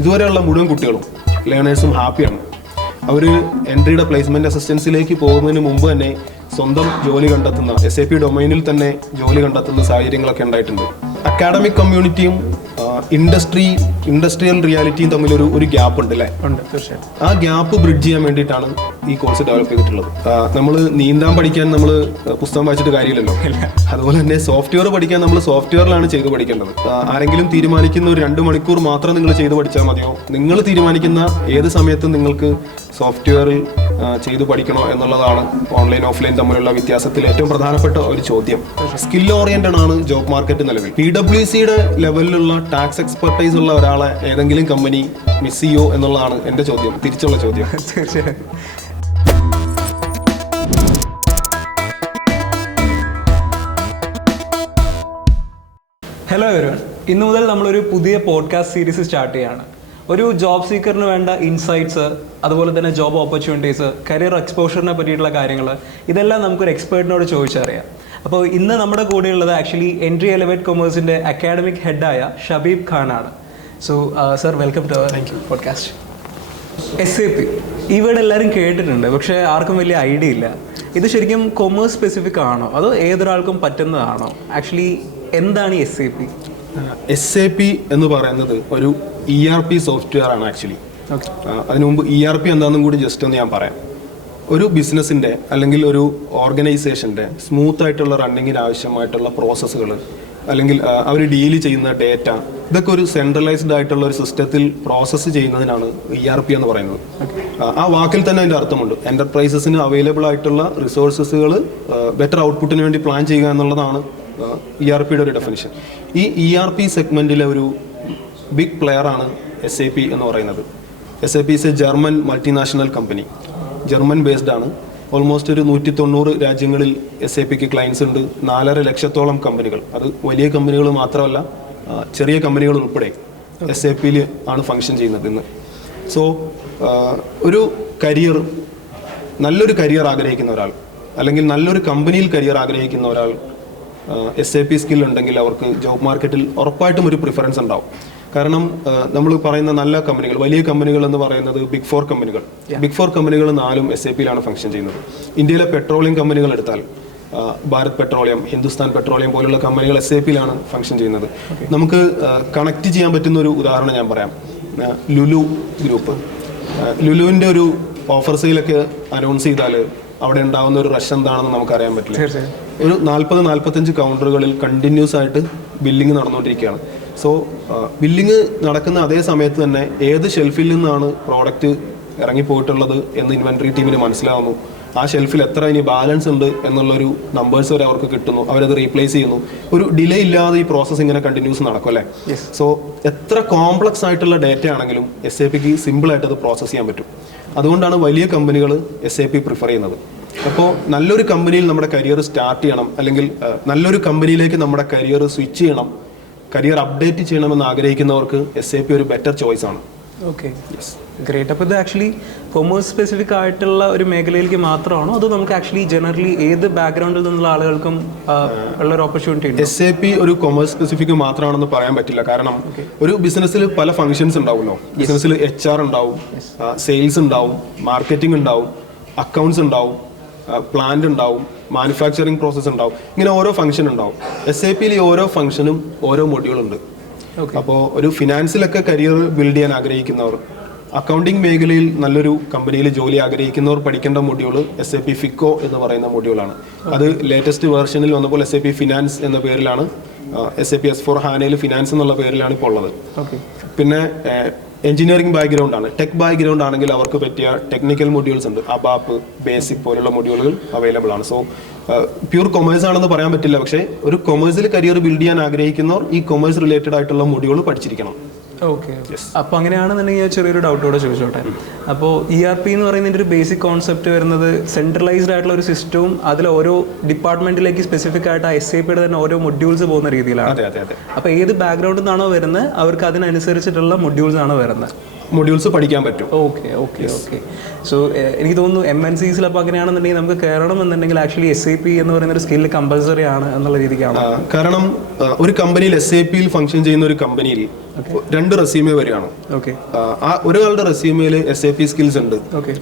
ഇതുവരെയുള്ള മുഴുവൻ കുട്ടികളും ലേണേഴ്സും ഹാപ്പിയാണ്. അവർ എൻട്രിയുടെ പ്ലേസ്മെൻറ്റ് അസിസ്റ്റൻസിലേക്ക് പോകുന്നതിന് മുമ്പ് തന്നെ സ്വന്തം ജോലി കണ്ടെത്തുന്ന SAP ഡൊമൈനിൽ തന്നെ ജോലി കണ്ടെത്തുന്ന സാഹചര്യങ്ങളൊക്കെ ഉണ്ടായിട്ടുണ്ട്. അക്കാഡമിക് കമ്മ്യൂണിറ്റിയും ഇൻഡസ്ട്രിയൽ റിയാലിറ്റിയും തമ്മിലൊരു ഗ്യാപ്പ് ഉണ്ട് അല്ലേ? ഉണ്ട്, തീർച്ചയായിട്ടും. ആ ഗ്യാപ്പ് ബ്രിഡ്ജ് ചെയ്യാൻ വേണ്ടിയിട്ടാണ് ഈ കോഴ്സ് ഡെവലപ്പ് ചെയ്തിട്ടുള്ളത്. നമ്മൾ നീന്താൻ പഠിക്കാൻ നമ്മൾ പുസ്തകം വായിച്ചിട്ട് കാര്യമില്ലല്ലോ. അതുപോലെ തന്നെ സോഫ്റ്റ്വെയർ പഠിക്കാൻ നമ്മൾ സോഫ്റ്റ്വെയറിലാണ് ചെയ്ത് പഠിക്കേണ്ടത്. ആരെങ്കിലും തീരുമാനിക്കുന്ന ഒരു 2 മണിക്കൂർ മാത്രം നിങ്ങൾ ചെയ്ത് പഠിച്ചാൽ മതിയോ? നിങ്ങൾ തീരുമാനിക്കുന്ന ഏത് സമയത്തും നിങ്ങൾക്ക് സോഫ്റ്റ്വെയറിൽ ചെയ്തു പഠിക്കണോ എന്നുള്ളതാണ് ഓൺലൈൻ ഓഫ്ലൈൻ തമ്മിലുള്ള വ്യത്യാസത്തിൽ ഏറ്റവും പ്രധാനപ്പെട്ട ഒരു ചോദ്യം. സ്കിൽ ഓറിയന്റഡ് ആണ് ജോബ് മാർക്കറ്റ് നിലവിൽ. PwCയുടെ ലെവലിലുള്ള ടാക്സ് എക്സ്പെർട്ടൈസ് ഉള്ള ഒരാളെ ഏതെങ്കിലും കമ്പനി മിസ് ചെയ്യോ എന്നുള്ളതാണ് എൻ്റെ ചോദ്യം, തിരിച്ചുള്ള ചോദ്യം. തീർച്ചയായും. ഹലോ എവരിവൺ, ഇന്നു മുതൽ നമ്മളൊരു പുതിയ പോഡ്കാസ്റ്റ് സീരീസ് സ്റ്റാർട്ട് ചെയ്യുകയാണ്. ഒരു ജോബ് സീക്കറിന് വേണ്ട ഇൻസൈറ്റ്സ്, അതുപോലെ തന്നെ ജോബ് ഓപ്പർച്യൂണിറ്റീസ്, കരിയർ എക്സ്പോഷറിനെ പറ്റിയിട്ടുള്ള കാര്യങ്ങൾ, ഇതെല്ലാം നമുക്കൊരു എക്സ്പേർട്ടിനോട് ചോദിച്ചറിയാം. അപ്പോൾ ഇന്ന് നമ്മുടെ കൂടെയുള്ളത് ആക്ച്വലി എൻട്രി എലവേറ്റ് കൊമേഴ്സിൻ്റെ അക്കാഡമിക് ഹെഡായ ഷബീബ് ഖാനാണ്. So sir, welcome to our podcast. SAP ഈ വേർഡ് എല്ലാവരും കേട്ടിട്ടുണ്ട്, പക്ഷേ ആർക്കും വലിയ ഐഡിയ ഇല്ല. ഇത് ശരിക്കും കൊമേഴ്സ് സ്പെസിഫിക് ആണോ അതോ ഏതൊരാൾക്കും പറ്റുന്നതാണോ? ആക്ച്വലി എന്താണ് ഈ SAP? SAP എന്ന് പറയുന്നത് ഒരു ERP സോഫ്റ്റ്വെയർ ആണ് ആക്ച്വലി. അതിനു മുമ്പ് ERP എന്താണെന്നും കൂടി ജസ്റ്റ് ഒന്ന് ഞാൻ പറയാം. ഒരു ബിസിനസ്സിൻ്റെ അല്ലെങ്കിൽ ഒരു ഓർഗനൈസേഷൻ്റെ സ്മൂത്ത് ആയിട്ടുള്ള റണ്ണിങ്ങിന് ആവശ്യമായിട്ടുള്ള പ്രോസസ്സുകൾ, അല്ലെങ്കിൽ അവർ ഡീല് ചെയ്യുന്ന ഡേറ്റ, ഇതൊക്കെ ഒരു സെൻട്രലൈസ്ഡ് ആയിട്ടുള്ള ഒരു സിസ്റ്റത്തിൽ പ്രോസസ്സ് ചെയ്യുന്നതിനാണ് ERP എന്ന് പറയുന്നത്. ആ വാക്കിൽ തന്നെ അതിൻ്റെ അർത്ഥമുണ്ട്. എൻ്റർപ്രൈസസിന് അവൈലബിൾ ആയിട്ടുള്ള റിസോഴ്സസുകൾ ബെറ്റർ ഔട്ട്പുട്ടിന് വേണ്ടി പ്ലാൻ ചെയ്യുക എന്നുള്ളതാണ് ERPയുടെ ഒരു ഡെഫിനിഷൻ. ഈ ERP സെഗ്മെൻറ്റിലെ ഒരു ബിഗ് പ്ലെയറാണ് SAP എന്ന് പറയുന്നത്. SAP is A German multinational company. German based ആണ്. ഓൾമോസ്റ്റ് ഒരു 190 രാജ്യങ്ങളിൽ SAPക്ക് ക്ലയൻസ് ഉണ്ട്. 4.5 ലക്ഷത്തോളം കമ്പനികൾ, അത് വലിയ കമ്പനികൾ മാത്രമല്ല ചെറിയ കമ്പനികൾ ഉൾപ്പെടെ SAPയിൽ ആണ് ഫങ്ഷൻ ചെയ്യുന്നത് ഇന്ന്. സോ ഒരു കരിയർ, നല്ലൊരു കരിയർ ആഗ്രഹിക്കുന്ന ഒരാൾ, അല്ലെങ്കിൽ നല്ലൊരു കമ്പനിയിൽ കരിയർ ആഗ്രഹിക്കുന്ന ഒരാൾ SAP സ്കിൽ ഉണ്ടെങ്കിൽ അവർക്ക് ജോബ് മാർക്കറ്റിൽ ഉറപ്പായിട്ടും ഒരു പ്രിഫറൻസ് ഉണ്ടാവും. കാരണം നമ്മൾ പറയുന്ന നല്ല കമ്പനികൾ, വലിയ കമ്പനികൾ എന്ന് പറയുന്നത് ബിഗ് ഫോർ കമ്പനികൾ. ബിഗ് ഫോർ കമ്പനികൾ 4ഉം SAPയിലാണ് ഫങ്ഷൻ ചെയ്യുന്നത്. ഇന്ത്യയിലെ പെട്രോളിയം കമ്പനികൾ എടുത്താൽ ഭാരത് പെട്രോളിയം, ഹിന്ദുസ്ഥാൻ പെട്രോളിയം പോലുള്ള കമ്പനികൾ SAPയിലാണ് ഫങ്ഷൻ ചെയ്യുന്നത്. നമുക്ക് കണക്ട് ചെയ്യാൻ പറ്റുന്ന ഒരു ഉദാഹരണം ഞാൻ പറയാം. ലുലു ഗ്രൂപ്പ്, ലുലുവിൻ്റെ ഒരു ഓഫർ സെയിലൊക്കെ അനൗൺസ് ചെയ്താൽ അവിടെ ഉണ്ടാകുന്ന ഒരു റഷ് എന്താണെന്ന് നമുക്കറിയാൻ പറ്റില്ല. ഒരു 40-45 കൗണ്ടറുകളിൽ കണ്ടിന്യൂസ് ആയിട്ട് ബില്ലിങ് നടന്നുകൊണ്ടിരിക്കുകയാണ്. സോ ബില്ലിങ് നടക്കുന്ന അതേ സമയത്ത് തന്നെ ഏത് ഷെൽഫിൽ നിന്നാണ് പ്രോഡക്റ്റ് ഇറങ്ങിപ്പോയിട്ടുള്ളത് എന്ന് ഇൻവെൻട്രി ടീമിന് മനസ്സിലാവുന്നു. ആ ഷെൽഫിൽ എത്ര ഇനി ബാലൻസ് ഉണ്ട് എന്നുള്ളൊരു നമ്പേഴ്സ് വരെ അവർക്ക് കിട്ടുന്നു. അവരത് റീപ്ലേസ് ചെയ്യുന്നു. ഒരു ഡിലേ ഇല്ലാതെ ഈ പ്രോസസ്സ് ഇങ്ങനെ കണ്ടിന്യൂസ് നടക്കും അല്ലേ? സോ എത്ര കോംപ്ലക്സ് ആയിട്ടുള്ള ഡേറ്റ ആണെങ്കിലും SAPക്ക് സിമ്പിളായിട്ട് അത് പ്രോസസ്സ് ചെയ്യാൻ പറ്റും. അതുകൊണ്ടാണ് വലിയ കമ്പനികൾ SAP പ്രിഫർ ചെയ്യുന്നത്. അപ്പോൾ നല്ലൊരു കമ്പനിയിൽ നമ്മുടെ കരിയർ സ്റ്റാർട്ട് ചെയ്യണം, അല്ലെങ്കിൽ നല്ലൊരു കമ്പനിയിലേക്ക് നമ്മുടെ കരിയർ സ്വിച്ച് ചെയ്യണം, കരിയർ അപ്ഡേറ്റ് ചെയ്യണമെന്ന് ആഗ്രഹിക്കുന്നവർക്ക് SAP ഒരു ബെറ്റർ ചോയ്സ് ആണ്. Okay, great. അപ്പോൾ ഇത് ആക്ച്വലി കൊമേഴ്സ് സ്പെസിഫിക് ആയിട്ടുള്ള ഒരു മേഖലയിലേക്ക് മാത്രമാണോ അതോ നമുക്ക് ആക്ച്വലി ജനറലി ഏത് ബാക്ക്ഗ്രൗണ്ടിൽ നിന്നുള്ള ആളുകൾക്കും ഉള്ളൊരു ഓപ്പർച്യൂണിറ്റി ഉണ്ട്? SAP ഒരു കൊമേഴ്സ് സ്പെസിഫിക് മാത്രമാണെന്ന് പറയാൻ പറ്റില്ല. കാരണം ഒരു ബിസിനസ്സിൽ പല ഫങ്ഷൻസ് ഉണ്ടാവുമല്ലോ. ബിസിനസ്സിൽ HR ഉണ്ടാവും, സെയിൽസ് ഉണ്ടാവും, മാർക്കറ്റിംഗ് ഉണ്ടാവും, അക്കൗണ്ട്സ് ഉണ്ടാവും, പ്ലാന്റ് ഉണ്ടാവും, മാനുഫാക്ചറിങ് പ്രോസസ്സ് ഉണ്ടാവും. ഇങ്ങനെ ഓരോ ഫംഗ്ഷൻ ഉണ്ടാവും. SAPയിൽ ഓരോ ഫംഗ്ഷനും ഓരോ മൊഡ്യൂളുണ്ട്. അപ്പോൾ ഒരു ഫിനാൻസിലൊക്കെ കരിയർ ബിൽഡ് ചെയ്യാൻ ആഗ്രഹിക്കുന്നവർ, അക്കൗണ്ടിങ് മേഖലയിൽ നല്ലൊരു കമ്പനിയിൽ ജോലി ആഗ്രഹിക്കുന്നവർ പഠിക്കേണ്ട മൊഡ്യൂൾ SAP FICO എന്ന് പറയുന്ന മൊഡ്യൂളാണ്. അത് ലേറ്റസ്റ്റ് വേർഷനിൽ വന്നപ്പോൾ SAP ഫിനാൻസ് എന്ന പേരിലാണ്, SAP S/4HANAയിൽ ഫിനാൻസ് എന്നുള്ള പേരിലാണ് ഇപ്പോൾ ഉള്ളത്. പിന്നെ എഞ്ചിനീയറിംഗ് ബാക്ക്ഗ്രൗണ്ട് ആണ്, ടെക് ബാക്ക്ഗ്രൗണ്ട് ആണെങ്കിൽ അവർക്ക് പറ്റിയ ടെക്നിക്കൽ മൊഡ്യൂൾസ് ഉണ്ട്. ABAP, ബേസിക് പോലുള്ള മൊഡ്യൂളുകൾ അവൈലബിൾ ആണ്. സോ പ്യൂർ കൊമേഴ്സ് ആണെന്ന് പറയാൻ പറ്റില്ല, പക്ഷേ ഒരു കൊമേഴ്സിൽ കരിയർ ബിൽഡ് ചെയ്യാൻ ആഗ്രഹിക്കുന്നവർ ഈ കൊമേഴ്സ് റിലേറ്റഡ് ആയിട്ടുള്ള മൊഡ്യൂൾ പഠിച്ചിരിക്കണം. ഓക്കെ, അപ്പോൾ അങ്ങനെയാണെന്നുണ്ടെങ്കിൽ ചെറിയൊരു ഡൗട്ടോടെ ചോദിച്ചോട്ടെ. അപ്പോൾ ERP എന്ന് പറയുന്നതിൻ്റെ ഒരു ബേസിക് കോൺസെപ്റ്റ് വരുന്നത് സെൻട്രലൈസ്ഡ് ആയിട്ടുള്ള ഒരു സിസ്റ്റവും അതിൽ ഓരോ ഡിപ്പാർട്ട്മെന്റിലേക്ക് സ്പെസിഫിക് ആയിട്ട് SAPയുടെ തന്നെ ഓരോ മൊഡ്യൂൾസ് പോകുന്ന രീതിയിലാണ്. അതെ അതെ അതെ. അപ്പോൾ ഏത് ബാക്ക്ഗ്രൗണ്ടിൽ നിന്നാണോ വരുന്നത് അവർക്ക് അതിനനുസരിച്ചിട്ടുള്ള മൊഡ്യൂൾസ് ആണ് വരുന്നത്. മൊഡ്യൂൾസ് പഠിക്കാൻ പറ്റും. Okay okay okay. സോ എനിക്ക് തോന്നുന്നു MNCs അപ്പോൾ അങ്ങനെയാണെന്നുണ്ടെങ്കിൽ നമുക്ക് കയറണം എന്നുണ്ടെങ്കിൽ ആക്ച്വലി SAP എന്ന് പറയുന്ന ഒരു സ്കിൽ കമ്പൽസറി ആണ് എന്നുള്ള രീതിക്കാണ്. കാരണം ഒരു കമ്പനിയിൽ SAP ഫംഗ്ഷൻ ചെയ്യുന്ന ഒരു കമ്പനിയിൽ 2 റെസ്യൂമേ വരികയാണ്. ഓക്കെ. ഒരാളുടെ റെസ്യൂമേയിൽ SAP സ്കിൽസ് ഉണ്ട്,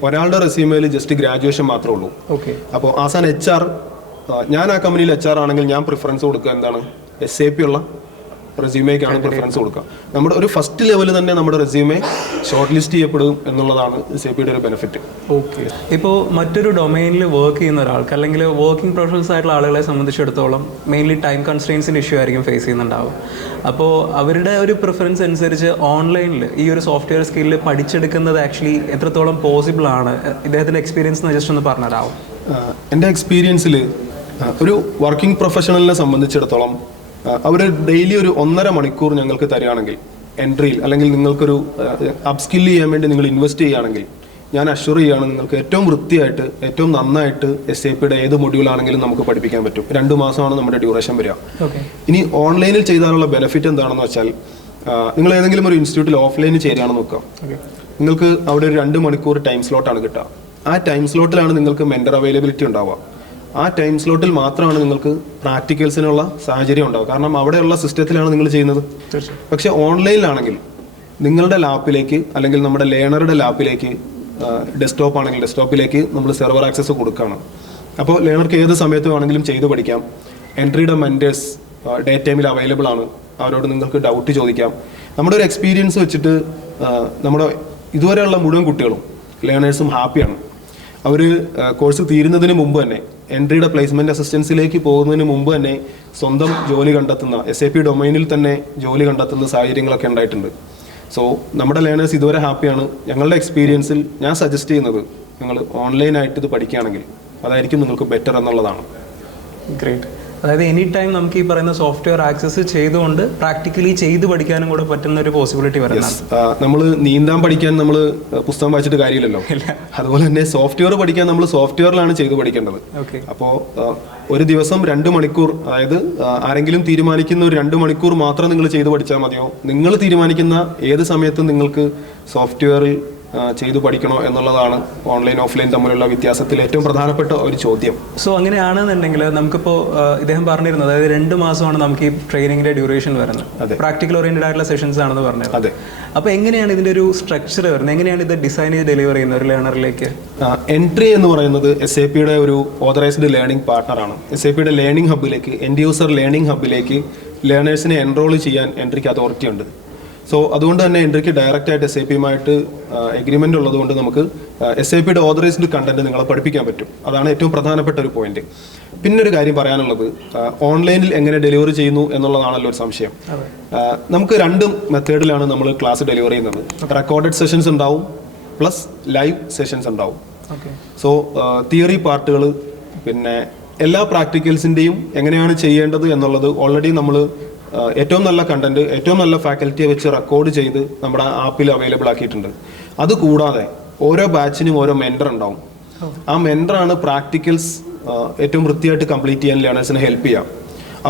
ഒരാളുടെ റെസ്യൂമേയിൽ ജസ്റ്റ് ഗ്രാജുവേഷൻ മാത്രമേ ഉള്ളൂ. ഓക്കെ. അപ്പോൾ ആസ് ആൻ HR, ഞാൻ ആ കമ്പനിയിൽ HR ആണെങ്കിൽ ഞാൻ പ്രിഫറൻസ് കൊടുക്കുക എന്താണ്, SAP ഉള്ള റെസ്യൂമേക്കാണ് പ്രിഫറൻസ് കൊടുക്കുക. നമ്മുടെ ഒരു ഫസ്റ്റ് ലെവൽ തന്നെ നമ്മുടെ റെസ്യൂമേ ഷോർട്ട് ലിസ്റ്റ് ചെയ്യപ്പെടും എന്നുള്ളതാണ് SAPയുടെ ഒരു ബെനിഫിറ്റ്. ഓക്കെ. ഇപ്പോൾ മറ്റൊരു ഡൊമൈനിൽ വർക്ക് ചെയ്യുന്ന ഒരാൾക്ക് അല്ലെങ്കിൽ വർക്കിംഗ് പ്രൊഫഷണൽസ് ആയിട്ടുള്ള ആളുകളെ സംബന്ധിച്ചിടത്തോളം മെയിൻലി ടൈം കൺസ്ട്രെയിൻസിൻ്റെ ഇഷ്യൂ ആയിരിക്കും ഫേസ് ചെയ്യുന്നുണ്ടാവും. അപ്പോൾ അവരുടെ ഒരു പ്രിഫറൻസ് അനുസരിച്ച് ഓൺലൈനിൽ ഈ ഒരു സോഫ്റ്റ്വെയർ സ്കില്ല് പഠിച്ചെടുക്കുന്നത് ആക്ച്വലി എത്രത്തോളം പോസിബിൾ ആണ്, ഇദ്ദേഹത്തിൻ്റെ എക്സ്പീരിയൻസ് ജസ്റ്റ് ഒന്ന് പറഞ്ഞുതരാവും. എൻ്റെ എക്സ്പീരിയൻസിൽ ഒരു വർക്കിംഗ് പ്രൊഫഷണലിനെ സംബന്ധിച്ചിടത്തോളം അവർ ഡെയിലി ഒരു 1.5 മണിക്കൂർ ഞങ്ങൾക്ക് തരികയാണെങ്കിൽ എൻട്രിയിൽ, അല്ലെങ്കിൽ നിങ്ങൾക്കൊരു അപ്സ്കിൽ ചെയ്യാൻ വേണ്ടി നിങ്ങൾ ഇൻവെസ്റ്റ് ചെയ്യുകയാണെങ്കിൽ, ഞാൻ അഷ്വർ ചെയ്യുകയാണ് നിങ്ങൾക്ക് ഏറ്റവും വൃത്തിയായിട്ട് ഏറ്റവും നന്നായിട്ട് SAPയുടെ ഏത് മൊഡ്യൂളാണെങ്കിലും നമുക്ക് പഠിപ്പിക്കാൻ പറ്റും. 2 മാസമാണ് നമ്മുടെ ഡ്യൂറേഷൻ വരിക. ഇനി ഓൺലൈനിൽ ചെയ്താലുള്ള ബെനിഫിറ്റ് എന്താണെന്ന് വെച്ചാൽ, നിങ്ങൾ ഏതെങ്കിലും ഒരു ഇൻസ്റ്റിറ്റ്യൂട്ടിൽ ഓഫ്ലൈനിൽ ചേരുകയാണെന്ന് നോക്കാം, നിങ്ങൾക്ക് അവിടെ ഒരു 2 മണിക്കൂർ ടൈം സ്ലോട്ടാണ് കിട്ടുക. ആ ടൈം സ്ലോട്ടിലാണ് നിങ്ങൾക്ക് മെൻറ്റർ അവൈലബിലിറ്റി ഉണ്ടാവുക. ആ ടൈം സ്ലോട്ടിൽ മാത്രമാണ് നിങ്ങൾക്ക് പ്രാക്ടിക്കൽസിനുള്ള സാഹചര്യം ഉണ്ടാവുക, കാരണം അവിടെയുള്ള സിസ്റ്റത്തിലാണ് നിങ്ങൾ ചെയ്യുന്നത്. പക്ഷെ ഓൺലൈനിലാണെങ്കിൽ നിങ്ങളുടെ ലാപ്പിലേക്ക് അല്ലെങ്കിൽ നമ്മുടെ ലേണറുടെ ലാപ്പിലേക്ക്, ഡെസ്ക്ടോപ്പ് ആണെങ്കിൽ ഡെസ്ക്ടോപ്പിലേക്ക് നമ്മൾ സെർവർ ആക്സസ് കൊടുക്കുകയാണ്. അപ്പോൾ ലേണർക്ക് ഏത് സമയത്ത് വേണമെങ്കിലും ചെയ്ത് പഠിക്കാം. എൻട്രിയുടെ മെൻറ്റേഴ്സ് ഡേ ടൈമിൽ അവൈലബിൾ ആണ്, അവരോട് നിങ്ങൾക്ക് ഡൗട്ട് ചോദിക്കാം. നമ്മുടെ ഒരു എക്സ്പീരിയൻസ് വെച്ചിട്ട് നമ്മുടെ ഇതുവരെയുള്ള മുഴുവൻ കുട്ടികളും ലേണേഴ്സും ഹാപ്പിയാണ്. അവർ കോഴ്സ് തീരുന്നതിന് മുമ്പ് തന്നെ, എൻട്രിയുടെ പ്ലേസ്മെൻറ്റ് അസിസ്റ്റൻസിലേക്ക് പോകുന്നതിന് മുമ്പ് തന്നെ സ്വന്തം ജോലി കണ്ടെത്തുന്ന, SAP ഡൊമൈനിൽ തന്നെ ജോലി കണ്ടെത്തുന്ന സാഹചര്യങ്ങളൊക്കെ ഉണ്ടായിട്ടുണ്ട്. സോ നമ്മുടെ ലേണേഴ്സ് ഇതുവരെ ഹാപ്പിയാണ്. ഞങ്ങളുടെ എക്സ്പീരിയൻസിൽ ഞാൻ സജസ്റ്റ് ചെയ്യുന്നത്, നിങ്ങൾ ഓൺലൈനായിട്ട് ഇത് പഠിക്കുകയാണെങ്കിൽ അതായിരിക്കും നിങ്ങൾക്ക് ബെറ്റർ എന്നുള്ളതാണ്. ഗ്രേറ്റ്. അതായത് എനി ടൈം നമുക്ക് ഈ പറയുന്ന സോഫ്റ്റ്വെയർ ആക്സസ് ചെയ്തുകൊണ്ട് പ്രാക്ടിക്കലി ചെയ്ത് പഠിക്കാനും കൂടെ പറ്റുന്ന ഒരു പോസിബിലിറ്റി വരുന്നത്. നമ്മൾ നീന്താൻ പഠിക്കാൻ നമ്മൾ പുസ്തകം വായിച്ചിട്ട് കാര്യമില്ലല്ലോ, അതുപോലെ തന്നെ സോഫ്റ്റ്വെയർ പഠിക്കാൻ നമ്മൾ സോഫ്റ്റ്വെയറിലാണ് ചെയ്ത് പഠിക്കേണ്ടത്. അപ്പോൾ ഒരു ദിവസം 2 മണിക്കൂർ, അതായത് ആരെങ്കിലും തീരുമാനിക്കുന്ന ഒരു 2 മണിക്കൂർ മാത്രം നിങ്ങൾ ചെയ്ത് പഠിച്ചാൽ മതിയോ? നിങ്ങൾ തീരുമാനിക്കുന്ന ഏത് സമയത്തും നിങ്ങൾക്ക് സോഫ്റ്റ്വെയറിൽ ചെയ്തു പഠിക്കണോ എന്നുള്ളതാണ് ഓൺലൈൻ ഓഫ്ലൈൻ തമ്മിലുള്ള വ്യത്യാസത്തിൽ ഏറ്റവും പ്രധാനപ്പെട്ട ഒരു ചോദ്യം. സോ അങ്ങനെയാണെന്നുണ്ടെങ്കിൽ നമുക്കിപ്പോൾ ഇദ്ദേഹം പറഞ്ഞിരുന്നത്, അതായത് 2 മാസമാണ് നമുക്ക് ഈ ട്രെയിനിങ്ങിന്റെ ഡ്യൂറേഷൻ വരുന്നത്, പ്രാക്ടിക്കൽ ഓറിയന്റഡ് ആയിട്ടുള്ള സെഷൻസ് ആണെന്ന് പറഞ്ഞത്. അതെ. അപ്പോൾ എങ്ങനെയാണ് ഇതിന്റെ ഒരു സ്ട്രക്ചർ വരുന്നത്, എങ്ങനെയാണ് ഇത് ഡിസൈൻ ചെയ്ത് ഡെലിവർ ചെയ്യുന്നത് ഒരു ലേണറിലേക്ക്? എൻട്രി എന്ന് പറയുന്നത് SAPയുടെ ഒരു ഓതറൈസ്ഡ് ലേണിംഗ് പാർട്ണറാണ്. SAPയുടെ ലേണിംഗ് ഹബ്ബിലേക്ക്, എൻഡ് യൂസർ ലേണിംഗ് ഹബ്ബിലേക്ക് ലേണേഴ്സിനെ എൻറോൾ ചെയ്യാൻ എൻട്രിക്ക് അതോറിറ്റി ഉണ്ട്. സോ അതുകൊണ്ട് തന്നെ എൻട്രിക്ക് ഡയറക്റ്റായിട്ട് SAPയുമായിട്ട് എഗ്രിമെൻ്റ് ഉള്ളതുകൊണ്ട് നമുക്ക് SAPയുടെ ഓതറൈസ്ഡ് കണ്ടന്റ് നിങ്ങളെ പഠിപ്പിക്കാൻ പറ്റും. അതാണ് ഏറ്റവും പ്രധാനപ്പെട്ട ഒരു പോയിന്റ്. പിന്നെ ഒരു കാര്യം പറയാനുള്ളത്, ഓൺലൈനിൽ എങ്ങനെ ഡെലിവറി ചെയ്യുന്നു എന്നുള്ളതാണല്ലോ ഒരു സംശയം. നമുക്ക് 2 മെത്തേഡിലാണ് നമ്മൾ ക്ലാസ് ഡെലിവർ ചെയ്യുന്നത്. റെക്കോർഡഡ് സെഷൻസ് ഉണ്ടാവും, പ്ലസ് ലൈവ് സെഷൻസ് ഉണ്ടാവും. സോ തിയറി പാർട്ടുകൾ, പിന്നെ എല്ലാ പ്രാക്ടിക്കൽസിൻ്റെയും എങ്ങനെയാണ് ചെയ്യേണ്ടത് എന്നുള്ളത് ഓൾറെഡി നമ്മൾ ഏറ്റവും നല്ല കണ്ടന്റ്, ഏറ്റവും നല്ല ഫാക്കൽറ്റിയെ വെച്ച് റെക്കോർഡ് ചെയ്ത് നമ്മുടെ ആപ്പിൽ അവൈലബിൾ ആക്കിയിട്ടുണ്ട്. അതുകൂടാതെ ഓരോ ബാച്ചിനും ഓരോ മെൻറ്റർ ഉണ്ടാവും. ആ മെൻറ്ററാണ് പ്രാക്ടിക്കൽസ് ഏറ്റവും വൃത്തിയായിട്ട് കംപ്ലീറ്റ് ചെയ്യാൻ ലേണേഴ്സിനെ ഹെൽപ്പ് ചെയ്യാം.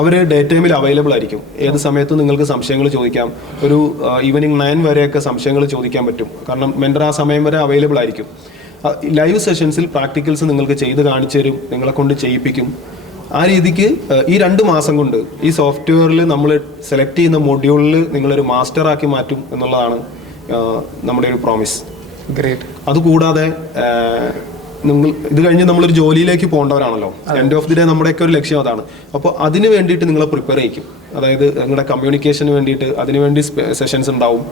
അവർ ഡേ ടൈമിൽ അവൈലബിൾ ആയിരിക്കും. ഏത് സമയത്തും നിങ്ങൾക്ക് സംശയങ്ങൾ ചോദിക്കാം. ഒരു ഈവനിങ് 9 വരെയൊക്കെ സംശയങ്ങൾ ചോദിക്കാൻ പറ്റും, കാരണം മെൻറ്റർ ആ സമയം വരെ അവൈലബിൾ ആയിരിക്കും. ലൈവ് സെഷൻസിൽ പ്രാക്ടിക്കൽസ് നിങ്ങൾക്ക് ചെയ്ത് കാണിച്ചു തരും, നിങ്ങളെ കൊണ്ട് ചെയ്യിപ്പിക്കും. ആ രീതിക്ക് ഈ 2 മാസം കൊണ്ട് ഈ സോഫ്റ്റ്വെയറിൽ നമ്മൾ സെലക്ട് ചെയ്യുന്ന മൊഡ്യൂളിൽ നിങ്ങളൊരു മാസ്റ്ററാക്കി മാറ്റും എന്നുള്ളതാണ് നമ്മുടെ ഒരു പ്രോമിസ്. ഗ്രേറ്റ്. അതുകൂടാതെ നിങ്ങൾ ഇത് കഴിഞ്ഞ് നമ്മളൊരു ജോലിയിലേക്ക് പോകേണ്ടവരാണല്ലോ. എൻഡ് ഓഫ് ദി ഡേ നമ്മുടെയൊക്കെ ഒരു ലക്ഷ്യം അതാണ്. അപ്പോൾ അതിന് വേണ്ടിയിട്ട് നിങ്ങളെ പ്രിപ്പയർ ചെയ്യിക്കും. അതായത് നിങ്ങളുടെ കമ്മ്യൂണിക്കേഷന് വേണ്ടിയിട്ട് അതിനുവേണ്ടി സെഷൻസ് ഉണ്ടാവും.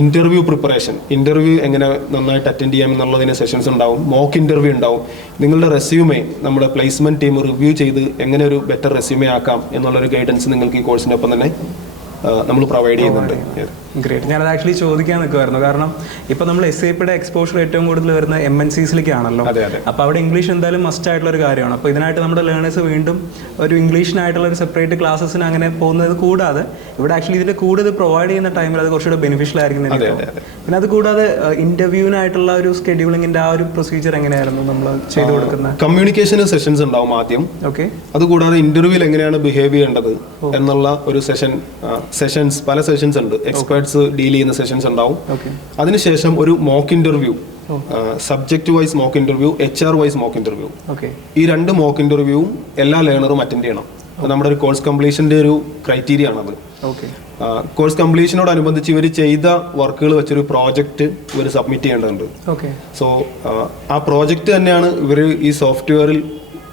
ഇൻ്റർവ്യൂ പ്രിപ്പറേഷൻ, ഇൻ്റർവ്യൂ എങ്ങനെ നന്നായിട്ട് അറ്റൻഡ് ചെയ്യാം എന്നുള്ളതിന് സെഷൻസ് ഉണ്ടാവും. മോക്ക് ഇൻ്റർവ്യൂ ഉണ്ടാവും. നിങ്ങളുടെ റെസ്യൂമേ നമ്മുടെ പ്ലേസ്മെൻറ്റ് ടീം റിവ്യൂ ചെയ്ത് എങ്ങനെ ഒരു ബെറ്റർ റെസ്യൂമേ ആക്കാം എന്നുള്ളൊരു ഗൈഡൻസ് നിങ്ങൾക്ക് ഈ കോഴ്സിൻ്റെ ഒപ്പം തന്നെ നമ്മൾ പ്രൊവൈഡ് ചെയ്യുന്നുണ്ട്. ഗ്രേറ്റ്. ഞാനത് ആക്ച്വലി ചോദിക്കാൻ നിൽക്കുമായിരുന്നു, കാരണം ഇപ്പോൾ നമ്മൾ SAPയുടെ എക്സ്പോഷർ ഏറ്റവും കൂടുതൽ വരുന്ന MNCസിലേക്കാണല്ലോ. അപ്പോൾ അവിടെ ഇംഗ്ലീഷ് എന്തായാലും മസ്റ്റ് ആയിട്ടുള്ള ഒരു കാര്യമാണ്. അപ്പോൾ ഇതിനായിട്ട് നമ്മുടെ ലേണേഴ്സ് വീണ്ടും ഒരു ഇംഗ്ലീഷിനായിട്ടുള്ള ഒരു സെപ്പറേറ്റ് ക്ലാസ്സസിന് അങ്ങനെ പോകുന്നത് കൂടാതെ ഇവിടെ ആക്ച്വലി ഇതിൻ്റെ കൂടുതൽ പ്രൊവൈഡ് ചെയ്യുന്ന ടൈമിൽ അത് കുറച്ചുകൂടെ ബെനിഫിഷ്യൽ ആയിരിക്കും. പിന്നെ അത് കൂടാതെ ഇൻ്റർവ്യൂവിനായിട്ടുള്ള ഒരു സ്കെഡ്യൂളിങ്ങിൻ്റെ ആ ഒരു പ്രൊസീജിയർ എങ്ങനെയായിരുന്നു നമ്മൾ ചെയ്തു കൊടുക്കുന്നത്? കമ്മ്യൂണിക്കേഷന് സെഷൻസ് ഉണ്ടാവും ആദ്യം. ഓക്കെ. അതുകൂടാതെ ഇൻ്റർവ്യൂവിൽ എങ്ങനെയാണ് ബിഹേവ് ചെയ്യേണ്ടത് എന്നുള്ള ഒരു സെഷൻ സെഷൻസ്, പല സെഷൻസ് ഉണ്ട്. എക്സ്പേർട്സ് ഡീൽ ചെയ്യുന്ന സെഷൻസ് ഉണ്ടാവും. ഓക്കെ. അതിനുശേഷം ഒരു mock interview, subject vice mock interview, HR vice mock interview. Okay. ഈ 2 മോക്ക് ഇന്റർവ്യൂവും എല്ലാ ലേണറും അറ്റൻഡ് ചെയ്യണം. നമ്മുടെ ഒരു കോഴ്സ് കംപ്ലീഷൻ്റെ ഒരു ക്രൈറ്റീരിയ ആണത്. ഓക്കെ. കോഴ്സ് കംപ്ലീഷനോടനുബന്ധിച്ച് ഇവർ ചെയ്ത വർക്കുകൾ വെച്ചൊരു പ്രോജക്റ്റ് ഇവർ സബ്മിറ്റ് ചെയ്യേണ്ടതുണ്ട്. ഓക്കെ. സോ ആ പ്രോജക്റ്റ് തന്നെയാണ് ഇവർ ഈ സോഫ്റ്റ്വെയറിൽ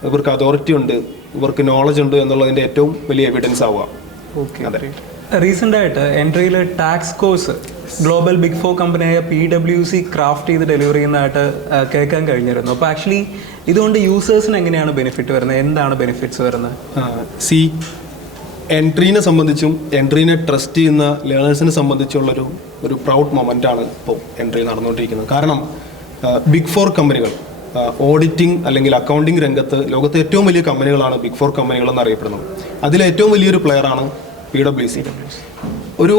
ഇവർക്ക് അതോറിറ്റി ഉണ്ട്, ഇവർക്ക് നോളജ് ഉണ്ട് എന്നുള്ളതിൻ്റെ ഏറ്റവും വലിയ എവിഡൻസ് ആവുക. ഓക്കെ. റീസെൻ്റ് ആയിട്ട് എൻട്രിയിൽ ടാക്സ് കോഴ്സ് ഗ്ലോബൽ ബിഗ് 4 കമ്പനിയായ PwC ക്രാഫ്റ്റ് ചെയ്ത് ഡെലിവറി ചെയ്യുന്നതായിട്ട് കേൾക്കാൻ കഴിഞ്ഞിരുന്നു. അപ്പോൾ ആക്ച്വലി ഇതുകൊണ്ട് യൂസേഴ്സിന് എങ്ങനെയാണ് ബെനിഫിറ്റ് വരുന്നത്, എന്താണ് ബെനിഫിറ്റ്സ് വരുന്നത്? എൻട്രീനെ സംബന്ധിച്ചും എൻട്രീനെ ട്രസ്റ്റ് ചെയ്യുന്ന ലേണേഴ്സിനെ സംബന്ധിച്ചുള്ളൊരു പ്രൗഡ് മൊമെൻ്റ് ആണ് ഇപ്പോൾ എൻട്രി നടന്നുകൊണ്ടിരിക്കുന്നത്. കാരണം ബിഗ് 4 കമ്പനികൾ ഓഡിറ്റിംഗ് അല്ലെങ്കിൽ അക്കൗണ്ടിങ് രംഗത്ത് ലോകത്തെ ഏറ്റവും വലിയ കമ്പനികളാണ് ബിഗ് 4 കമ്പനികൾ എന്നറിയപ്പെടുന്നത്. അതിലേറ്റവും വലിയൊരു പ്ലെയറാണ് PwC. ഒരു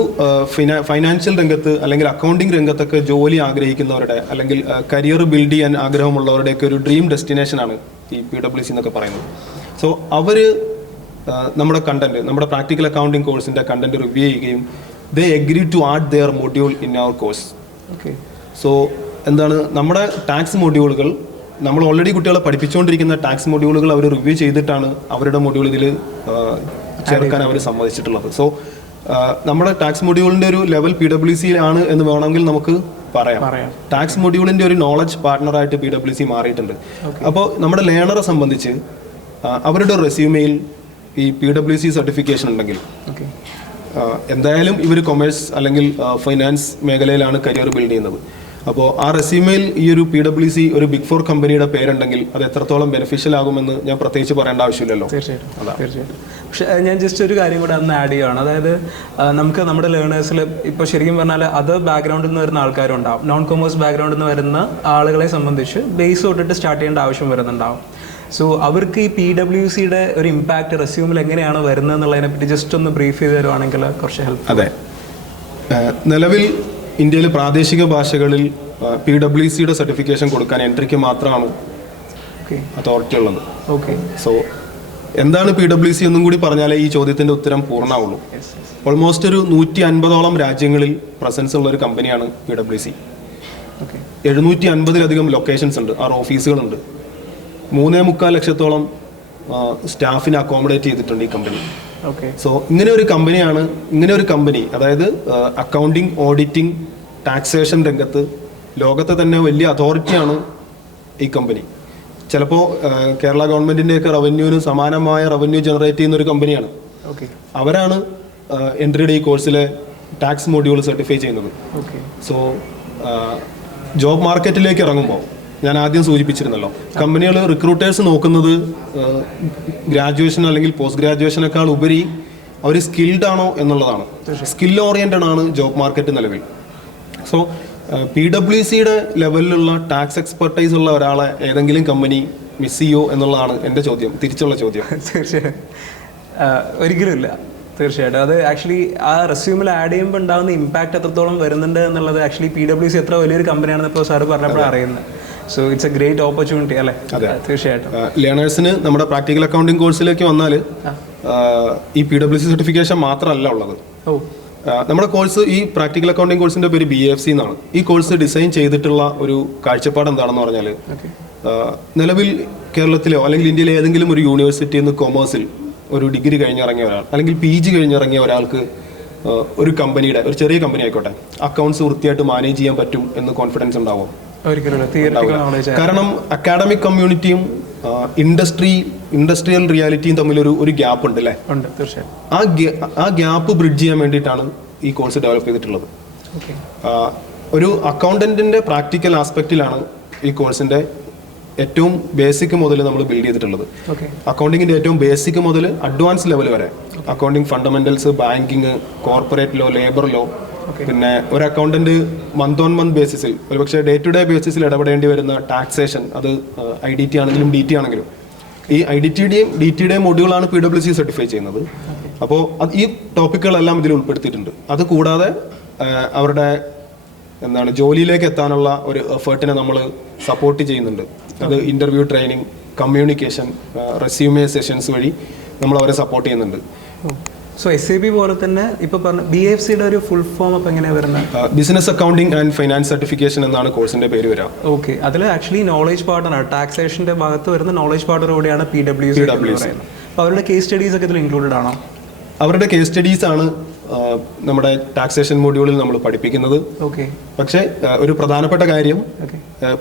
ഫൈനാൻഷ്യൽ രംഗത്ത് അല്ലെങ്കിൽ അക്കൗണ്ടിങ് രംഗത്തൊക്കെ ജോലി ആഗ്രഹിക്കുന്നവരുടെ അല്ലെങ്കിൽ കരിയർ ബിൽഡ് ചെയ്യാൻ ആഗ്രഹമുള്ളവരുടെയൊക്കെ ഒരു ഡ്രീം ഡെസ്റ്റിനേഷനാണ് ഈ PwC എന്നൊക്കെ പറയുന്നത്. സോ അവർ നമ്മുടെ കണ്ടന്റ്, നമ്മുടെ പ്രാക്ടിക്കൽ അക്കൗണ്ടിങ് കോഴ്സിൻ്റെ കണ്ടന്റ് റിവ്യൂ ചെയ്യുകയും they agree to add their module in our course. Okay. So എന്താണ്, നമ്മുടെ ടാക്സ് മൊഡ്യൂളുകൾ, നമ്മൾ ഓൾറെഡി കുട്ടികളെ പഠിപ്പിച്ചുകൊണ്ടിരിക്കുന്ന ടാക്സ് മൊഡ്യൂളുകൾ അവർ റിവ്യൂ ചെയ്തിട്ടാണ് അവരുടെ മൊഡ്യൂൾ ഇതിൽ ചേർക്കാൻ അവർ സമ്മതിച്ചിട്ടുള്ളത്. സോ നമ്മുടെ ടാക്സ് മൊഡ്യൂളിൻ്റെ ഒരു ലെവൽ PwC ആണ് എന്ന് വേണമെങ്കിൽ നമുക്ക് പറയാം. ടാക്സ് മൊഡ്യൂളിൻ്റെ ഒരു നോളജ് പാർട്ട്ണറായിട്ട് PwC മാറിയിട്ടുണ്ട്. അപ്പോൾ നമ്മുടെ ലേണറെ സംബന്ധിച്ച് അവരുടെ റെസ്യൂമെയിൽ ഈ PwC സർട്ടിഫിക്കേഷൻ ഉണ്ടെങ്കിൽ എന്തായാലും ഇവർ കൊമേഴ്സ് അല്ലെങ്കിൽ ഫൈനാൻസ് മേഖലയിലാണ് കരിയർ ബിൽഡ് ചെയ്യുന്നത്. അപ്പോൾ ആ റെസ്യൂമെയിൽ ഈ ഒരു PwC ഒരു ബിഗ് 4 കമ്പനിയുടെ പേരുണ്ടെങ്കിൽ അത് എത്രത്തോളം ബെനിഫിഷ്യൽ ആകുമെന്ന് ഞാൻ പ്രത്യേകിച്ച് പറയേണ്ട ആവശ്യമില്ലല്ലോ. തീർച്ചയായിട്ടും. പക്ഷേ ഞാൻ ജസ്റ്റ് ഒരു കാര്യം കൂടെ അന്ന് ആഡ് ചെയ്യുകയാണ്. അതായത് നമുക്ക് നമ്മുടെ ലേണേഴ്സിൽ ഇപ്പോൾ ശരിക്കും പറഞ്ഞാൽ അതർ ബാക്ക്ഗ്രൗണ്ടിൽ നിന്ന് വരുന്ന ആൾക്കാരുണ്ടാവും. നോൺ കൊമേഴ്സ് ബാക്ക്ഗ്രൗണ്ടിൽ നിന്ന് വരുന്ന ആളുകളെ സംബന്ധിച്ച് ബേസ് തൊട്ടിട്ട് സ്റ്റാർട്ട് ചെയ്യേണ്ട ആവശ്യം വരുന്നുണ്ടാവും. സോ അവർക്ക് ഈ PwCയുടെ ഒരു ഇമ്പാക്റ്റ് റെസ്യൂമിൽ എങ്ങനെയാണ് വരുന്നത് എന്നുള്ളതിനെ പറ്റി ജസ്റ്റ് ഒന്ന് ബ്രീഫ് ചെയ്ത് തരുവാണെങ്കിൽ കുറച്ച് ഹെൽപ്പ്. അതെ, നിലവിൽ ഇന്ത്യയിലെ പ്രാദേശിക ഭാഷകളിൽ PwCയുടെ സർട്ടിഫിക്കേഷൻ കൊടുക്കാൻ എൻട്രിക്ക് മാത്രമാണ് അതോറിറ്റി ഉള്ളത്. ഓക്കെ. സോ എന്താണ് PwC എന്നും കൂടി പറഞ്ഞാലേ ഈ ചോദ്യത്തിൻ്റെ ഉത്തരം പൂർണ്ണമാവുള്ളൂ. ഓൾമോസ്റ്റ് ഒരു 150ഓളം രാജ്യങ്ങളിൽ പ്രസൻസ് ഉള്ള ഒരു കമ്പനിയാണ് PwC. 750-ലധികം ലൊക്കേഷൻസ് ഉണ്ട്, 6 ഓഫീസുകളുണ്ട്. 3.25 ലക്ഷത്തോളം സ്റ്റാഫിനെ അക്കോമഡേറ്റ് ചെയ്തിട്ടുണ്ട് ഈ കമ്പനി. സോ ഇങ്ങനെ ഒരു കമ്പനി, അതായത് അക്കൗണ്ടിങ്, ഓഡിറ്റിംഗ്, ടാക്സേഷൻ രംഗത്ത് ലോകത്തെ തന്നെ വലിയ അതോറിറ്റിയാണ് ഈ കമ്പനി. ചിലപ്പോൾ കേരള ഗവൺമെൻറ്റിൻ്റെയൊക്കെ റവന്യൂവിന് സമാനമായ റവന്യൂ ജനറേറ്റ് ചെയ്യുന്ന ഒരു കമ്പനിയാണ്. അവരാണ് എൻട്രിയുടെ ഈ കോഴ്സിലെ ടാക്സ് മൊഡ്യൂൾ സർട്ടിഫൈ ചെയ്യുന്നത്. സോ ജോബ് മാർക്കറ്റിലേക്ക് ഇറങ്ങുമ്പോൾ ഞാൻ ആദ്യം സൂചിപ്പിച്ചിരുന്നല്ലോ, കമ്പനികൾ റിക്രൂട്ടേഴ്സ് നോക്കുന്നത് ഗ്രാജുവേഷൻ അല്ലെങ്കിൽ പോസ്റ്റ് ഗ്രാജുവേഷനേക്കാൾ ഉപരി അവർ സ്കിൽഡ് ആണോ എന്നുള്ളതാണ്. സ്കിൽ ഓറിയൻറ്റഡ് ആണ് ജോബ് മാർക്കറ്റ് നിലവിൽ. സോ PwCയുടെ ലെവലിലുള്ള ടാക്സ് എക്സ്പെർട്ടൈസ് ഉള്ള ഒരാളെ ഏതെങ്കിലും കമ്പനി മിസ് ചെയ്യോ എന്നുള്ളതാണ് എൻ്റെ ചോദ്യം, തിരിച്ചുള്ള ചോദ്യം. തീർച്ചയായും ഒരിക്കലും ഇല്ല. തീർച്ചയായിട്ടും അത് ആക്ച്വലി ആ റെസ്യൂമിൽ ആഡ് ചെയ്യുമ്പോൾ ഉണ്ടാകുന്ന ഇമ്പാക്ട് എത്രത്തോളം വരുന്നുണ്ട് എന്നുള്ളത് ആക്ച്വലി PwC എത്ര വലിയൊരു കമ്പനിയാണെന്ന് ഇപ്പോൾ സാറ് പറഞ്ഞപ്പോൾ അറിയുന്നത്. So it's A great opportunity അല്ലേ? തീർച്ചയായിട്ടും. ലേണേഴ്സിന് നമ്മുടെ പ്രാക്ടിക്കൽ അക്കൗണ്ടിങ് കോഴ്സിലേക്ക് വന്നാൽ ഈ PwC സർട്ടിഫിക്കേഷൻ മാത്രമല്ല ഉള്ളത്. നമ്മുടെ കോഴ്സ്, ഈ പ്രാക്ടിക്കൽ അക്കൗണ്ടിങ് കോഴ്സിന്റെ പേര് BFC എന്നാണ്. ഈ കോഴ്സ് ഡിസൈൻ ചെയ്തിട്ടുള്ള ഒരു കാഴ്ചപ്പാട് എന്താണെന്ന് പറഞ്ഞാൽ, നിലവിൽ കേരളത്തിലോ അല്ലെങ്കിൽ ഇന്ത്യയിലെ ഏതെങ്കിലും ഒരു യൂണിവേഴ്സിറ്റിയിൽ നിന്ന് കൊമേഴ്സിൽ ഒരു ഡിഗ്രി കഴിഞ്ഞിറങ്ങിയ ഒരാൾ അല്ലെങ്കിൽ PG കഴിഞ്ഞിറങ്ങിയ ഒരാൾക്ക് ഒരു കമ്പനിയുടെ, ഒരു ചെറിയ കമ്പനി ആയിക്കോട്ടെ, അക്കൗണ്ട്സ് വൃത്തിയായിട്ട് മാനേജ് ചെയ്യാൻ പറ്റും എന്ന് കോൺഫിഡൻസ് ഉണ്ടാവും? കാരണം അക്കാഡമിക് കമ്മ്യൂണിറ്റിയും ഇൻഡസ്ട്രിയൽ റിയാലിറ്റിയും തമ്മിലൊരു ഗ്യാപ്പ് ഉണ്ട് അല്ലേ? ആ ഗ്യാപ്പ് ബ്രിഡ്ജ് ചെയ്യാൻ വേണ്ടിയിട്ടാണ് ഈ കോഴ്സ് ഡെവലപ്പ് ചെയ്തിട്ടുള്ളത്. ഒരു അക്കൗണ്ടന്റിന്റെ പ്രാക്ടിക്കൽ ആസ്പെക്റ്റിലാണ് ഈ കോഴ്സിന്റെ ഏറ്റവും ബേസിക് മുതൽ നമ്മൾ ബിൽഡ് ചെയ്തിട്ടുള്ളത്. അക്കൗണ്ടിങ്ങിന്റെ ഏറ്റവും ബേസിക് മുതൽ അഡ്വാൻസ് ലെവൽ വരെ accounting fundamentals, banking, corporate law, labour law, പിന്നെ ഒരു അക്കൗണ്ടന്റ് മന്ത് ഓൺ മന്ത് ബേസിസിൽ, ഒരുപക്ഷെ ഡേ ടു ഡേ ബേസിസിൽ ഇടപെടേണ്ടി വരുന്ന ടാക്സേഷൻ, അത് IDT ആണെങ്കിലും DT ആണെങ്കിലും, ഈ IDTയുടെയും DTയുടെയും മൊഡ്യൂളാണ് PwC സർട്ടിഫൈ ചെയ്യുന്നത്. അപ്പോൾ ഈ ടോപ്പിക്കുകളെല്ലാം ഇതിൽ ഉൾപ്പെടുത്തിയിട്ടുണ്ട്. അത് കൂടാതെ അവരുടെ ജോലിയിലേക്ക് എത്താനുള്ള ഒരു എഫേർട്ടിനെ നമ്മൾ സപ്പോർട്ട് ചെയ്യുന്നുണ്ട്. അത് interview training, communication, resume sessions വഴി നമ്മൾ അവരെ സപ്പോർട്ട് ചെയ്യുന്നുണ്ട്. സോ SAP പോലെ തന്നെ ഇപ്പോൾ പറഞ്ഞ BFCയുടെ ഒരു ഫുൾ ഫോം അപ്പോൾ എങ്ങനെയാണ് വരുന്നത്? Business accounting and finance certification എന്നാണ് കോഴ്സിന്റെ പേര് വരിക. ഓക്കെ, അതിൽ ആക്ച്വലി നോളേജ് പാർട്ണർ ടാക്സേഷന്റെ ഭാഗത്ത് വരുന്ന നോളേജ് പാർട്ണർ കൂടിയാണ് PwC പറയുന്നത്. അപ്പോൾ അവരുടെ കേസ് സ്റ്റഡീസ് ഒക്കെ ഇതിൽ ഇൻക്ലൂഡഡ് ആണോ? അവരുടെ കേസ് സ്റ്റഡീസ് ആണ് നമ്മുടെ ടാക്സേഷൻ മൊഡ്യൂളിൽ നമ്മൾ പഠിപ്പിക്കുന്നത്. ഓക്കെ, പക്ഷേ ഒരു പ്രധാനപ്പെട്ട കാര്യം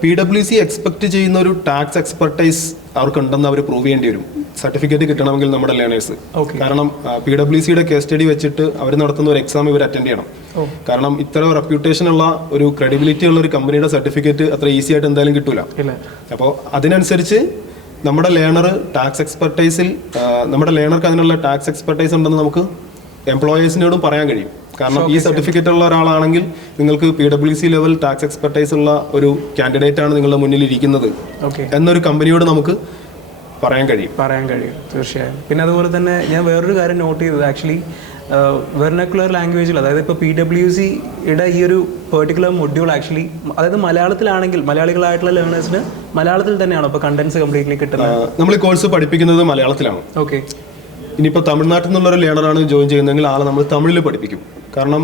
PwC എക്സ്പെക്ട് ചെയ്യുന്ന ഒരു ടാക്സ് എക്സ്പെർട്ടൈസ് അവർക്കുണ്ടെന്ന് അവർ പ്രൂവ് ചെയ്യേണ്ടി വരും സർട്ടിഫിക്കറ്റ് കിട്ടണമെങ്കിൽ നമ്മുടെ ലേണേഴ്സ്. കാരണം PwCയുടെ കേസ് സ്റ്റഡി വെച്ചിട്ട് അവർ നടത്തുന്ന ഒരു എക്സാം ഇവർ അറ്റൻഡ് ചെയ്യണം. കാരണം ഇത്ര റെപ്യൂട്ടേഷൻ ഉള്ള ഒരു ക്രെഡിബിലിറ്റി ഉള്ള ഒരു കമ്പനിയുടെ സർട്ടിഫിക്കറ്റ് അത്ര ഈസി ആയിട്ട് എന്തായാലും കിട്ടൂല. അപ്പോൾ അതിനനുസരിച്ച് നമ്മുടെ ലേണർ ടാക്സ് എക്സ്പെർട്ടൈസിൽ നമ്മുടെ ലേണർക്ക് അതിനുള്ള ടാക്സ് എക്സ്പെർട്ടൈസ് ഉണ്ടെന്ന് നമുക്ക് എംപ്ലോയേഴ്സിനോടും പറയാൻ കഴിയും. കാരണം ഈ സർട്ടിഫിക്കറ്റ് ഉള്ള ഒരാളാണെങ്കിൽ നിങ്ങൾക്ക് PwC ലെവൽ ടാക്സ് എക്സ്പെർട്ടൈസ് ഉള്ള ഒരു കാൻഡിഡേറ്റ് ആണ് നിങ്ങളുടെ മുന്നിൽ ഇരിക്കുന്നത് എന്നൊരു കമ്പനിയോട് നമുക്ക് പറയാൻ കഴിയും. തീർച്ചയായും. പിന്നെ അതുപോലെ തന്നെ ഞാൻ വേറൊരു കാര്യം നോട്ട് ചെയ്തത് ആക്ച്വലി വെർണക്കുലർ ലാംഗ്വേജിൽ, അതായത് ഇപ്പോൾ PwCയുടെ ഈ ഒരു പെർട്ടിക്കുലർ മൊഡ്യൂൾ ആക്ച്വലി അതായത് മലയാളത്തിലാണെങ്കിൽ മലയാളികളായിട്ടുള്ള ലേണേഴ്സിന് മലയാളത്തിൽ തന്നെയാണോ ഇപ്പോൾ കണ്ടന്റ്സ് കംപ്ലീറ്റ്ലി കിട്ടുന്നത്? നമ്മൾ ഈ കോഴ്സ് പഠിപ്പിക്കുന്നത് മലയാളത്തിലാണ്. ഓക്കെ, ഇനിയിപ്പോൾ തമിഴ്നാട്ടിൽ നിന്നുള്ളൊരു ലേണറാണ് ജോയിൻ ചെയ്യുന്നതെങ്കിൽ ആളെ നമ്മൾ തമിഴിൽ പഠിപ്പിക്കും. കാരണം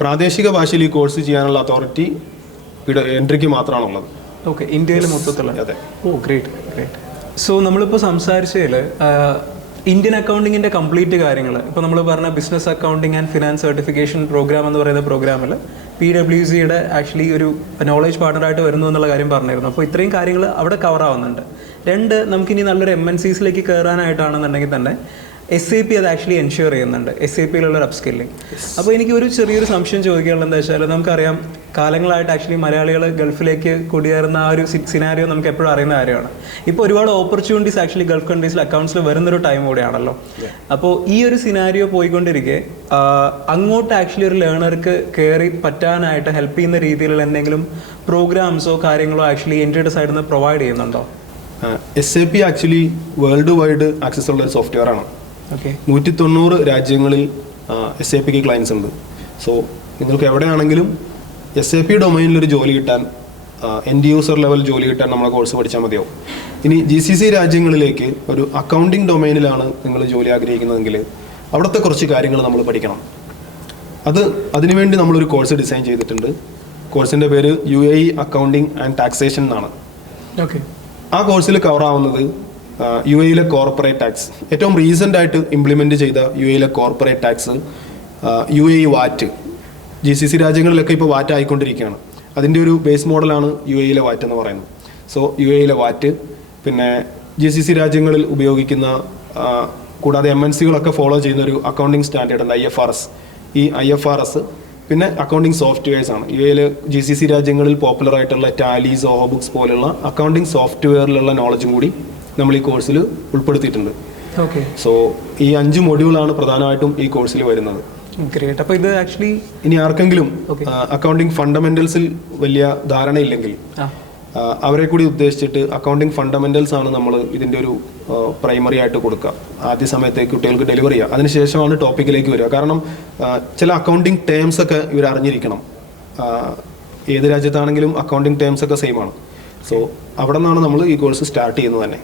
പ്രാദേശിക ഭാഷയിൽ ഈ കോഴ്സ് ചെയ്യാനുള്ള അതോറിറ്റി എൻട്രിക്ക് മാത്രമാണുള്ളത്. ഓക്കെ, ഇന്ത്യയിൽ മൊത്തത്തിലുള്ള. അതെ. ഓ, ഗ്രേറ്റ്. സോ നമ്മളിപ്പോൾ സംസാരിച്ചതിൽ ഇന്ത്യൻ അക്കൗണ്ടിങ്ങിൻ്റെ കംപ്ലീറ്റ് കാര്യങ്ങൾ ഇപ്പോൾ നമ്മൾ പറഞ്ഞ business accounting and finance certification program എന്ന് പറയുന്ന പ്രോഗ്രാമിൽ PwCയുടെ ആക്ച്വലി ഒരു നോളേജ് പാർട്ണറായിട്ട് വരുന്നു എന്നുള്ള കാര്യം പറഞ്ഞിരുന്നു. അപ്പോൾ ഇത്രയും കാര്യങ്ങൾ അവിടെ കവർ ആവുന്നുണ്ട്. രണ്ട്, നമുക്കിനി നല്ലൊരു MNCസിലേക്ക് കയറാനായിട്ടാണെന്നുണ്ടെങ്കിൽ തന്നെ SAP അത് ആക്ച്വലി എൻഷ്യൂർ ചെയ്യുന്നുണ്ട്, SAPയിലുള്ള ഒരു അപ്സ്കില്ലിംഗ്. അപ്പോൾ എനിക്ക് ഒരു ചെറിയൊരു സംശയം ചോദിക്കാനുള്ളത് എന്താ വെച്ചാൽ നമുക്കറിയാം കാലങ്ങളായിട്ട് ആക്ച്വലി മലയാളികൾ ഗൾഫിലേക്ക് കുടിയേറുന്ന ആ ഒരു സിനാരിയോ നമുക്ക് എപ്പോഴും അറിയുന്ന കാര്യമാണ്. ഇപ്പോൾ ഒരുപാട് ഓപ്പർച്യൂണിറ്റീസ് ആക്ച്വലി ഗൾഫ് കൺട്രീസിൽ അക്കൗണ്ട്സിൽ വരുന്നൊരു ടൈം കൂടെയാണല്ലോ. അപ്പോൾ ഈ ഒരു സിനാരിയോ പോയിക്കൊണ്ടിരിക്കെ അങ്ങോട്ട് ആക്ച്വലി ഒരു ലേണർക്ക് കയറി പറ്റാനായിട്ട് ഹെൽപ്പ് ചെയ്യുന്ന രീതിയിലുള്ള എന്തെങ്കിലും പ്രോഗ്രാംസോ കാര്യങ്ങളോ ആക്ച്വലി എൻട്രിയുടെ സൈഡിൽ നിന്ന് പ്രൊവൈഡ് ചെയ്യുന്നുണ്ടോ? SAP actually world wide access ഉള്ള ഒരു സോഫ്റ്റ്വെയർ ആണ്. 190 രാജ്യങ്ങളിൽ SAPക്ക് ക്ലയൻസ് ഉണ്ട്. സോ നിങ്ങൾക്ക് എവിടെയാണെങ്കിലും SAP ഡൊമൈനിലൊരു ജോലി കിട്ടാൻ, എൻഡ് യൂസർ ലെവൽ ജോലി കിട്ടാൻ നമ്മളെ കോഴ്സ് പഠിച്ചാൽ മതിയാവും. ഇനി GCC രാജ്യങ്ങളിലേക്ക് ഒരു അക്കൗണ്ടിങ് ഡൊമൈനിലാണ് നിങ്ങൾ ജോലി ആഗ്രഹിക്കുന്നതെങ്കിൽ അവിടുത്തെ കുറച്ച് കാര്യങ്ങൾ നമ്മൾ പഠിക്കണം. അതിനുവേണ്ടി നമ്മളൊരു കോഴ്സ് ഡിസൈൻ ചെയ്തിട്ടുണ്ട്. കോഴ്സിൻ്റെ പേര് UAE അക്കൗണ്ടിങ് ആൻഡ് ടാക്സേഷൻ എന്നാണ്. ആ കോഴ്സിൽ കവർ ആവുന്നത് UAEയിലെ കോർപ്പറേറ്റ് ടാക്സ്, ഏറ്റവും റീസെൻ്റ് ആയിട്ട് ഇംപ്ലിമെൻറ്റ് ചെയ്ത UAEയിലെ കോർപ്പറേറ്റ് ടാക്സ്, UAE വാറ്റ്. GCC രാജ്യങ്ങളിലൊക്കെ ഇപ്പോൾ വാറ്റ് ആയിക്കൊണ്ടിരിക്കുകയാണ്. അതിൻ്റെ ഒരു ബേസ് മോഡലാണ് UAEയിലെ വാറ്റ് എന്ന് പറയുന്നത്. സോ UAEയിലെ വാറ്റ്, പിന്നെ GCC രാജ്യങ്ങളിൽ ഉപയോഗിക്കുന്ന കൂടാതെ MNCകളൊക്കെ ഫോളോ ചെയ്യുന്ന ഒരു അക്കൗണ്ടിങ് സ്റ്റാൻഡേർഡ് ഉണ്ട്, IFRS. ഈ IFRS പിന്നെ അക്കൗണ്ടിങ് സോഫ്റ്റ്വെയർസ് ആണ്. UAEയിലെ GCC രാജ്യങ്ങളിൽ പോപ്പുലർ ആയിട്ടുള്ള ടാലി, സോഹോ ബുക്സ് പോലുള്ള അക്കൗണ്ടിങ് സോഫ്റ്റ്വെയറിലുള്ള നോളജും കൂടി നമ്മൾ ഈ കോഴ്സിൽ ഉൾപ്പെടുത്തിയിട്ടുണ്ട്. സോ ഈ 5 മൊഡ്യൂളാണ് പ്രധാനമായിട്ടും ഈ കോഴ്സിൽ വരുന്നത്. അപ്പോൾ ഇത് ആക്ച്വലി ഇനി ആർക്കെങ്കിലും അക്കൗണ്ടിങ് ഫണ്ടമെന്റൽസിൽ വലിയ ധാരണയില്ലെങ്കിൽ അവരെ കൂടി ഉദ്ദേശിച്ചിട്ട് അക്കൗണ്ടിങ് ഫണ്ടമെന്റൽസ് ആണ് നമ്മൾ ഇതിൻ്റെ ഒരു പ്രൈമറി ആയിട്ട് കൊടുക്കുക. ആദ്യ സമയത്തേക്ക് കുട്ടികൾക്ക് ഡെലിവറി ചെയ്യുക, അതിനുശേഷമാണ് ടോപ്പിക്കിലേക്ക് വരിക. കാരണം ചില അക്കൗണ്ടിങ് ടേംസ് ഒക്കെ ഇവർ അറിഞ്ഞിരിക്കണം. ഏത് രാജ്യത്താണെങ്കിലും അക്കൗണ്ടിങ് ടേംസ് ഒക്കെ സെയിം ആണ്. സോ അവിടെ നിന്നാണ് നമ്മൾ ഈ കോഴ്സ് സ്റ്റാർട്ട് ചെയ്യുന്നത് തന്നെ.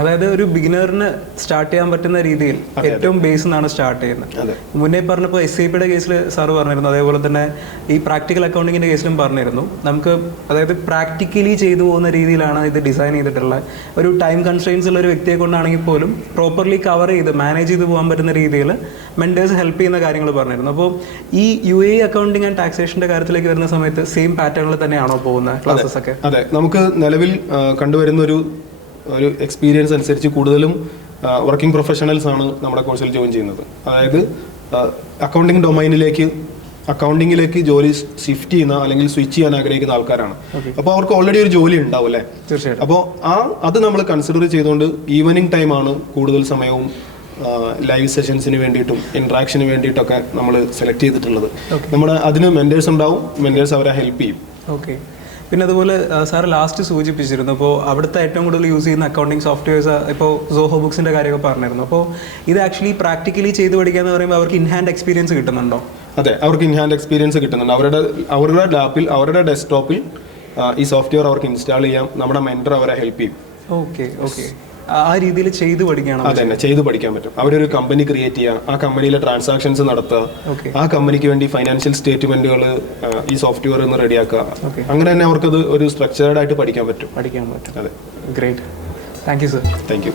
അതായത് ഒരു ബിഗിനറിന് സ്റ്റാർട്ട് ചെയ്യാൻ പറ്റുന്ന രീതിയിൽ ഏറ്റവും ബേസ് നിന്നാണ് സ്റ്റാർട്ട് ചെയ്യുന്നത്. മുന്നേ പറഞ്ഞപ്പോൾ SAPയുടെ കേസിൽ സാറ് പറഞ്ഞിരുന്നു, അതേപോലെ തന്നെ ഈ പ്രാക്ടിക്കൽ അക്കൗണ്ടിങ്ങിൻ്റെ കേസിലും പറഞ്ഞിരുന്നു. നമുക്ക് അതായത് പ്രാക്ടിക്കലി ചെയ്തു പോകുന്ന രീതിയിലാണ് ഇത് ഡിസൈൻ ചെയ്തിട്ടുള്ളത്. ഒരു ടൈം കൺസ്ട്രെയിൻസ് ഉള്ള ഒരു വ്യക്തിയെ കൊണ്ടാണെങ്കിൽ പോലും പ്രോപ്പർലി കവർ ചെയ്ത് മാനേജ് ചെയ്ത് പോകാൻ പറ്റുന്ന രീതിയിൽ മെൻറ്റേഴ്സ് ഹെൽപ്പ് ചെയ്യുന്ന കാര്യങ്ങൾ പറഞ്ഞിരുന്നു. അപ്പോൾ ഈ UAE അക്കൗണ്ടിങ് ആൻഡ് ടാക്സേഷൻ്റെ കാര്യത്തിലേക്ക് വരുന്ന സമയത്ത് സെയിം പാറ്റേണിൽ തന്നെയാണോ പോകുന്നത് ക്ലാസ്സസ് ഒക്കെ? അതെ, നമുക്ക് നിലവിൽ കണ്ടുവരുന്ന ഒരു എക്സ്പീരിയൻസ് അനുസരിച്ച് കൂടുതലും വർക്കിംഗ് പ്രൊഫഷണൽസ് ആണ് നമ്മുടെ കോഴ്സിൽ ജോയിൻ ചെയ്യുന്നത്. അതായത് അക്കൗണ്ടിങ് ഡൊമൈനിലേക്ക് അക്കൗണ്ടിങ്ങിലേക്ക് ജോലി ഷിഫ്റ്റ് ചെയ്യുന്ന അല്ലെങ്കിൽ സ്വിച്ച് ചെയ്യാൻ ആഗ്രഹിക്കുന്ന ആൾക്കാരാണ്. അപ്പോൾ അവർക്ക് ഓൾറെഡി ഒരു ജോലി ഉണ്ടാവും അല്ലേ? അപ്പോൾ അത് നമ്മൾ കൺസിഡർ ചെയ്തുകൊണ്ട് ഈവനിങ് ടൈമാണ് കൂടുതൽ സമയവും ലൈവ് സെഷൻസിന് വേണ്ടിയിട്ടും ഇൻട്രാക്ഷന് വേണ്ടിയിട്ടൊക്കെ നമ്മൾ സെലക്ട് ചെയ്തിട്ടുള്ളത്. നമ്മുടെ അതിന് മെൻറ്റേഴ്സ് ഉണ്ടാവും, മെൻറ്റേഴ്സ് അവരെ ഹെൽപ്പ് ചെയ്യും. പിന്നെ അതുപോലെ സാർ ലാസ്റ്റ് സൂചിപ്പിച്ചിരുന്നു, അപ്പോൾ അവിടുത്തെ ഏറ്റവും കൂടുതൽ യൂസ് ചെയ്യുന്ന അക്കൗണ്ടിങ് സോഫ്റ്റ്വെയർസ് ഇപ്പോൾ സോഹോ ബുക്സിൻ്റെ കാര്യമൊക്കെ പറഞ്ഞിരുന്നു. അപ്പോൾ ഇത് ആക്ച്വലി പ്രാക്ടിക്കലി ചെയ്ത് പഠിക്കുക എന്ന് പറയുമ്പോൾ അവർക്ക് ഇൻഹാൻഡ് എക്സ്പീരിയൻസ് കിട്ടുന്നുണ്ടോ? അതെ, അവർക്ക് ഇൻഹാൻഡ് എക്സ്പീരിയൻസ് കിട്ടുന്നുണ്ട്. അവരുടെ ലാപ്പിൽ, അവരുടെ ഡെസ്ക്ടോപ്പിൽ ഈ സോഫ്റ്റ്വെയർ അവർക്ക് ഇൻസ്റ്റാൾ ചെയ്യാം. നമ്മുടെ മെൻറ്റർ അവരെ ഹെൽപ്പ് ചെയ്യും. ആ രീതിയിൽ ചെയ്ത് പഠിക്കുകയാണ്. അതെ തന്നെ, ചെയ്ത് പഠിക്കാൻ പറ്റും. അവരൊരു കമ്പനി ക്രിയേറ്റ് ചെയ്യുക, ആ കമ്പനിയിലെ ട്രാൻസാക്ഷൻസ് നടത്തുക, ആ കമ്പനിക്ക് വേണ്ടി ഫൈനാൻഷ്യൽ സ്റ്റേറ്റ്മെന്റുകൾ ഈ സോഫ്റ്റ്വെയർ ഒന്ന് റെഡിയാക്കുക. അങ്ങനെ തന്നെ അവർക്കത് ഒരു സ്ട്രക്ചേർഡ് ആയിട്ട് പഠിക്കാൻ പറ്റും. അതെ, great. Thank you sir. Thank you.